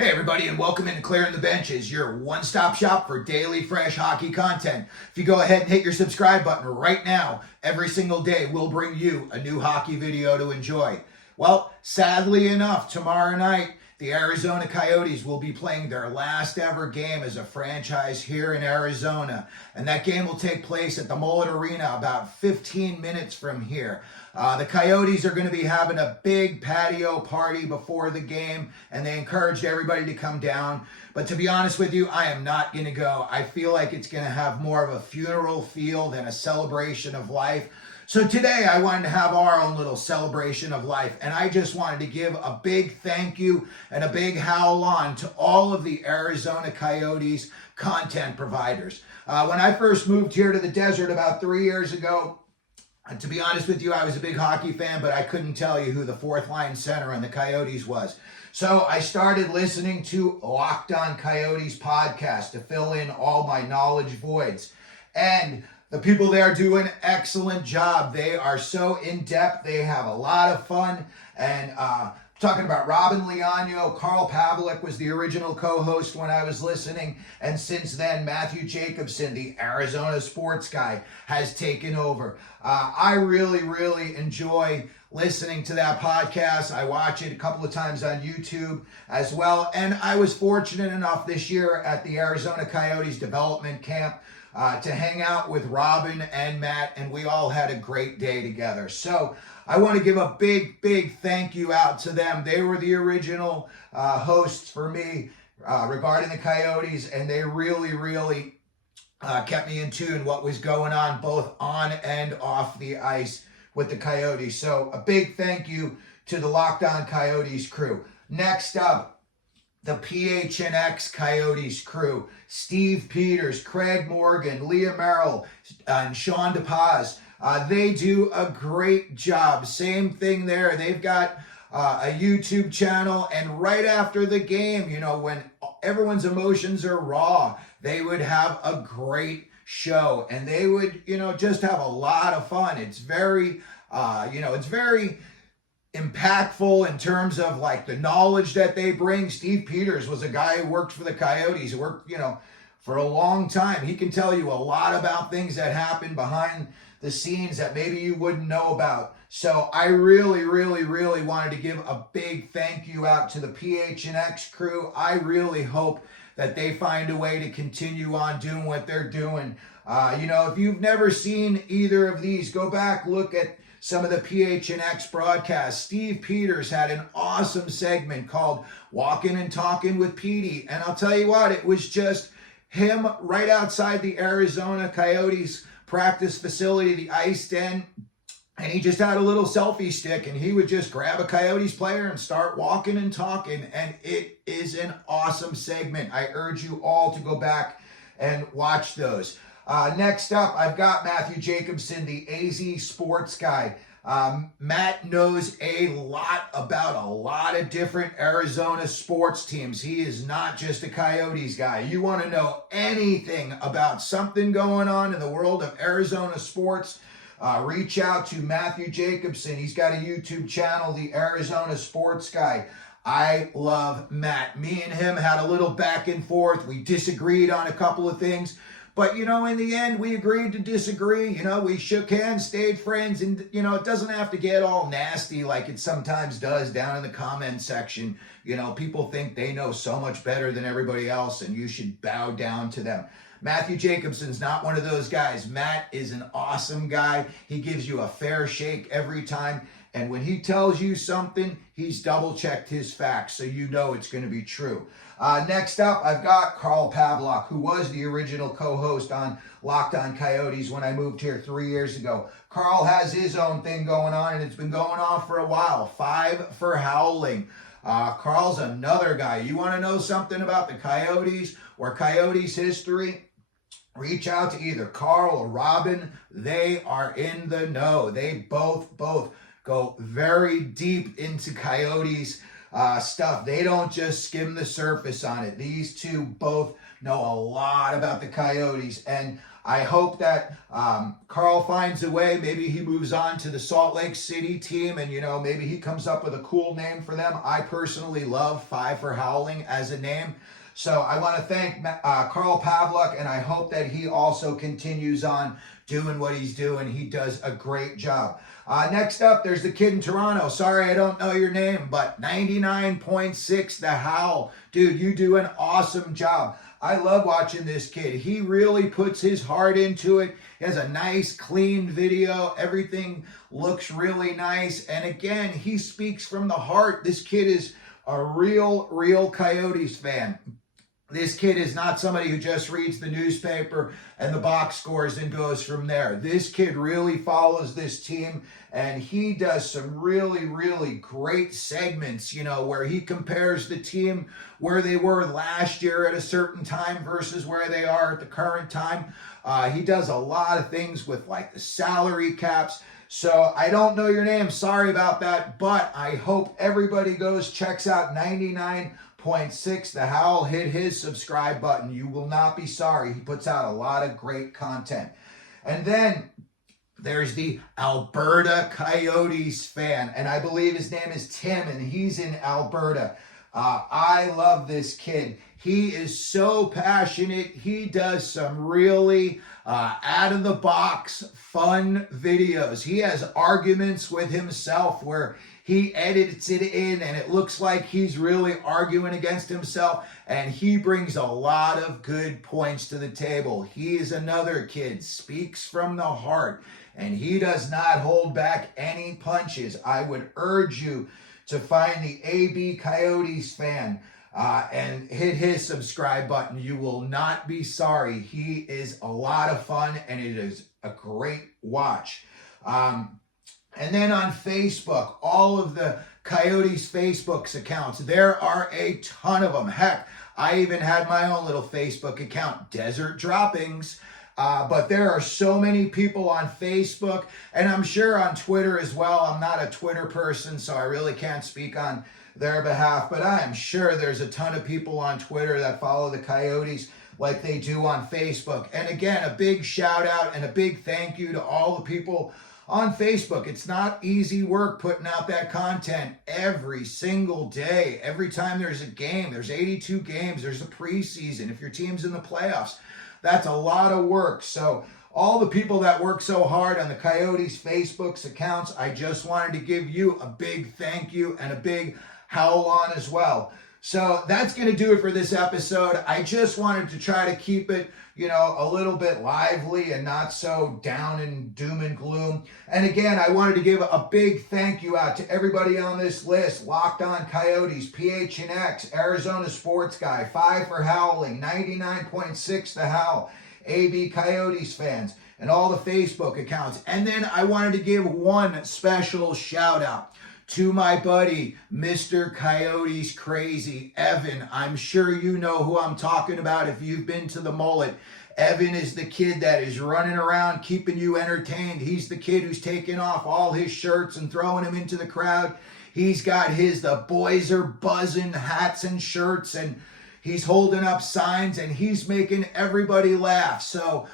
Hey everybody, and welcome into Clearing the Benches, your one-stop shop for daily fresh hockey content. If you go ahead and hit your subscribe button right now, every single day we'll bring you a new hockey video to enjoy. Well, sadly enough, tomorrow night, the Arizona Coyotes will be playing their last ever game as a franchise here in Arizona. And that game will take place at the Mullet Arena about 15 minutes from here. The Coyotes are going to be having a big patio party before the game, and they encouraged everybody to come down. But to be honest with you, I am not going to go. I feel like it's going to have more of a funeral feel than a celebration of life. So today I wanted to have our own little celebration of life, and I just wanted to give a big thank you and a big howl on to all of the Arizona Coyotes content providers. When I first moved here to the desert about 3 years ago, to be honest with you, I was a big hockey fan, but I couldn't tell you who the fourth line center on the Coyotes was. So I started listening to Locked On Coyotes podcast to fill in all my knowledge voids. And the people there do an excellent job. They are so in-depth. They have a lot of fun. And talking about Robin Leano, Carl Pavlik was the original co-host when I was listening. And since then, Matthew Jacobson, the Arizona sports guy, has taken over. I really enjoy listening to that podcast. I watch it a couple of times on YouTube as well. And I was fortunate enough this year at the Arizona Coyotes development camp to hang out with Robin and Matt, and we all had a great day together. So I want to give a big thank you out to them. They were the original hosts for me regarding the Coyotes, and they really kept me in tune what was going on both on and off the ice with the Coyotes. So a big thank you to the Locked On Coyotes crew. Next up, the phnx Coyotes crew. Steve Peters, Craig Morgan, Leah Merrill, and Sean DePaz. They do a great job. Same thing there. They've got a YouTube channel, and right after the game, when everyone's emotions are raw, they would have a great show, and they would, just have a lot of fun. It's very, it's very impactful in terms of like the knowledge that they bring. Steve Peters was a guy who worked for the Coyotes, worked, for a long time. He can tell you a lot about things that happen behind the scenes that maybe you wouldn't know about. So I really wanted to give a big thank you out to the phnx crew. I really hope that they find a way to continue on doing what they're doing. If you've never seen either of these, go back, look at some of the phnx broadcasts. Steve Peters had an awesome segment called Walking and Talking with Petey. And I'll tell you what, it was just him right outside the Arizona Coyotes practice facility, the ice den. And he just had a little selfie stick, and he would just grab a Coyotes player and start walking and talking. And it is an awesome segment. I urge you all to go back and watch those. Next up, I've got Matthew Jacobson, the AZ sports guy. Matt knows a lot about a lot of different Arizona sports teams. He is not just a Coyotes guy. You want to know anything about something going on in the world of Arizona sports, reach out to Matthew Jacobson. He's got a YouTube channel, the Arizona Sports Guy. I love Matt. Me and him had a little back and forth. We disagreed on a couple of things. But, in the end, we agreed to disagree. We shook hands, stayed friends. And, it doesn't have to get all nasty like it sometimes does down in the comment section. People think they know so much better than everybody else, and you should bow down to them. Matthew Jacobson's not one of those guys. Matt is an awesome guy. He gives you a fair shake every time. And when he tells you something, he's double-checked his facts, so you know it's going to be true. Next up, I've got Carl Pavlik, who was the original co-host on Locked On Coyotes when I moved here 3 years ago. Carl has his own thing going on, and it's been going on for a while. 5 for Howling. Carl's another guy. You want to know something about the Coyotes or Coyotes history? Reach out to either Carl or Robin. They are in the know. They both go very deep into Coyotes stuff. They don't just skim the surface on it. These two both know a lot about the Coyotes, and I hope that Carl finds a way. Maybe he moves on to the Salt Lake City team, and maybe he comes up with a cool name for them. I personally love 5 for Howling as a name. So I want to thank Carl Pavlik, and I hope that he also continues on doing what he's doing. He does a great job. Next up, there's the kid in Toronto. Sorry, I don't know your name, but 99.6 The Howl. Dude, you do an awesome job. I love watching this kid. He really puts his heart into it. He has a nice, clean video. Everything looks really nice. And again, he speaks from the heart. This kid is a real Coyotes fan. This kid is not somebody who just reads the newspaper and the box scores and goes from there. This kid really follows this team, and he does some really great segments, where he compares the team where they were last year at a certain time versus where they are at the current time. He does a lot of things with like the salary caps. So I don't know your name. Sorry about that, but I hope everybody checks out 99.6 The Howl. Hit his subscribe button. You will not be sorry. He puts out a lot of great content. And then there's the Alberta Coyotes fan, and I believe his name is Tim, and he's in Alberta. I love this kid. He is so passionate. He does some really out-of-the-box fun videos. He has arguments with himself where he edits it in, and it looks like he's really arguing against himself, and he brings a lot of good points to the table. He is another kid, speaks from the heart, and he does not hold back any punches. I would urge you to find the AB Coyotes fan and hit his subscribe button. You will not be sorry. He is a lot of fun, and it is a great watch. And then on Facebook, all of the Coyotes Facebook's accounts, there are a ton of them. Heck, I even had my own little Facebook account, Desert Droppings. But there are so many people on Facebook, and I'm sure on Twitter as well. I'm not a Twitter person, so I really can't speak on their behalf, but I am sure there's a ton of people on Twitter that follow the Coyotes like they do on Facebook. And again, a big shout out and a big thank you to all the people on Facebook. It's not easy work putting out that content every single day. Every time there's a game, there's 82 games, there's a preseason. If your team's in the playoffs, that's a lot of work. So all the people that work so hard on the Coyotes Facebook's accounts, I just wanted to give you a big thank you and a big howl on as well. So that's going to do it for this episode. I just wanted to try to keep it, a little bit lively and not so down and doom and gloom. And again, I wanted to give a big thank you out to everybody on this list. Locked On Coyotes, phnx, Arizona Sports Guy, 5 for Howling, 99.6 The Howl, AB Coyotes fans, and all the Facebook accounts. And then I wanted to give one special shout out to my buddy, Mr. Coyotes Crazy, Evan. I'm sure you know who I'm talking about if you've been to the Mullet. Evan is the kid that is running around keeping you entertained. He's the kid who's taking off all his shirts and throwing them into the crowd. He's got the boys are buzzing hats and shirts, and he's holding up signs, and he's making everybody laugh. So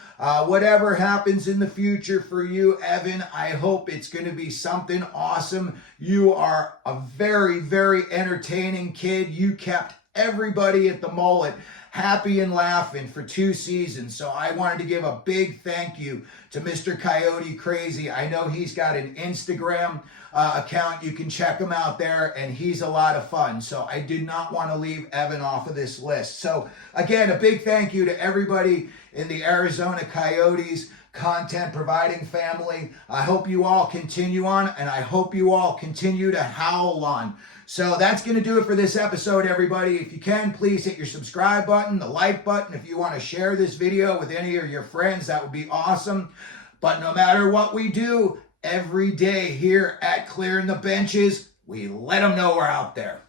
whatever happens in the future for you, Evan, I hope it's going to be something awesome. You are a very entertaining kid. You kept everybody at the Mullet happy and laughing for 2 seasons. So I wanted to give a big thank you to Mr. Coyote Crazy. I know he's got an Instagram account. You can check him out there, and he's a lot of fun. So I did not want to leave Evan off of this list. So again, a big thank you to everybody in the Arizona Coyotes content providing family. I hope you all continue on, and I hope you all continue to howl on. So that's going to do it for this episode, everybody. If you can, please hit your subscribe button, the like button. If you want to share this video with any of your friends, that would be awesome. But no matter what we do, every day here at Clearing the Benches, we let them know we're out there.